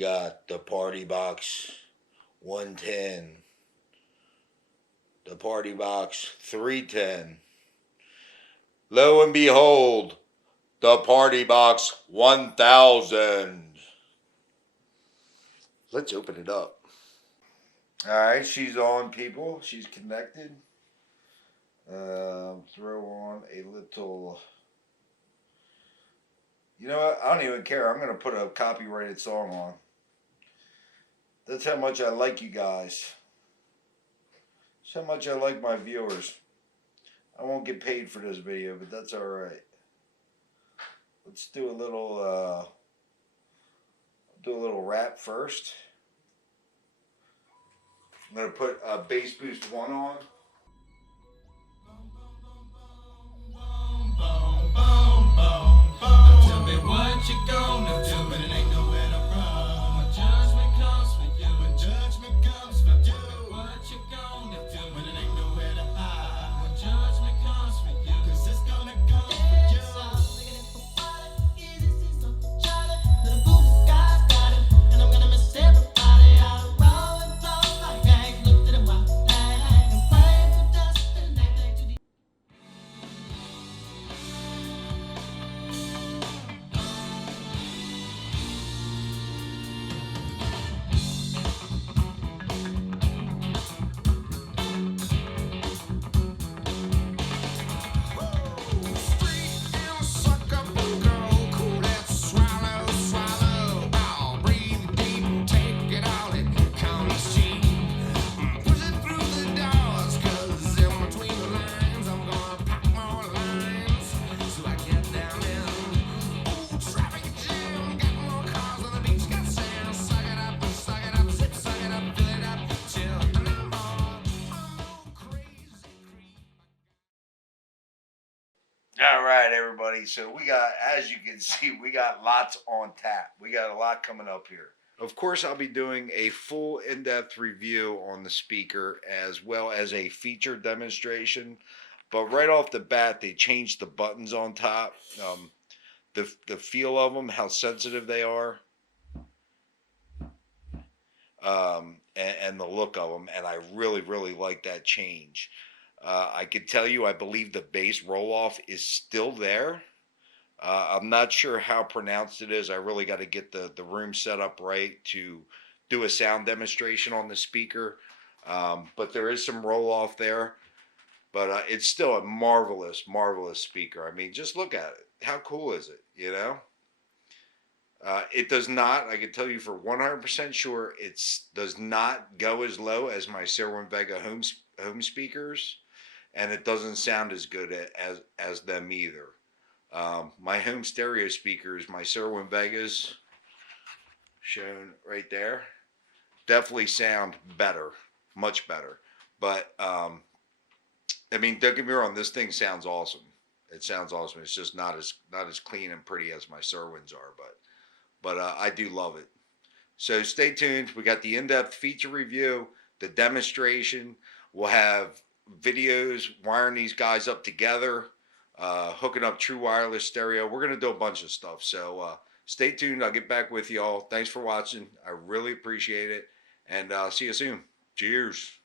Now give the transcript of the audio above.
got the PARTYBOX 110, the PARTYBOX 310. Lo and behold, the PARTYBOX 1000. Let's open it up. Alright, she's on, people. She's connected. Throw on a little... You know what? I don't even care. I'm going to put a copyrighted song on. That's how much I like you guys. That's how much I like my viewers. I won't get paid for this video, but that's alright. Let's do a little rap first. I'm going to put Bass Boost 1 on. Tell me what you gonna do when it ain't nowhere to run. When judgment comes for you, when judgment comes for you. What you gonna do when it ain't nowhere to hide. When judgment comes for you, 'cause it's gonna come for you. Little boo guys got it, and I'm gonna miss everybody out of roll and flow like I looked at a while and pray for dust and everything to the... Alright, everybody. So we got, as you can see, we got lots on tap. We got a lot coming up here. Of course, I'll be doing a full in-depth review on the speaker as well as a feature demonstration. But right off the bat, they changed the buttons on top. The feel of them, how sensitive they are. And the look of them. And I really, really like that change. I can tell you, I believe the bass roll-off is still there. I'm not sure how pronounced it is. I really got to get the room set up right to do a sound demonstration on the speaker. But there is some roll-off there. But it's still a marvelous, marvelous speaker. I mean, just look at it. How cool is it, you know? It does not, I can tell you for 100% sure, it does not go as low as my Sherwin Vega home speakers. And it doesn't sound as good as them either. My home stereo speakers, my Sherwin Vegas, shown right there, definitely sound better, much better. But I mean, don't get me wrong, this thing sounds awesome. It sounds awesome. It's just not as clean and pretty as my Sherwins are, but I do love it. So stay tuned. We got the in-depth feature review, the demonstration. We'll have videos wiring these guys up together, hooking up true wireless stereo. We're going to do a bunch of stuff. So stay tuned. I'll get back with y'all. Thanks for watching. I really appreciate it. And see you soon. Cheers.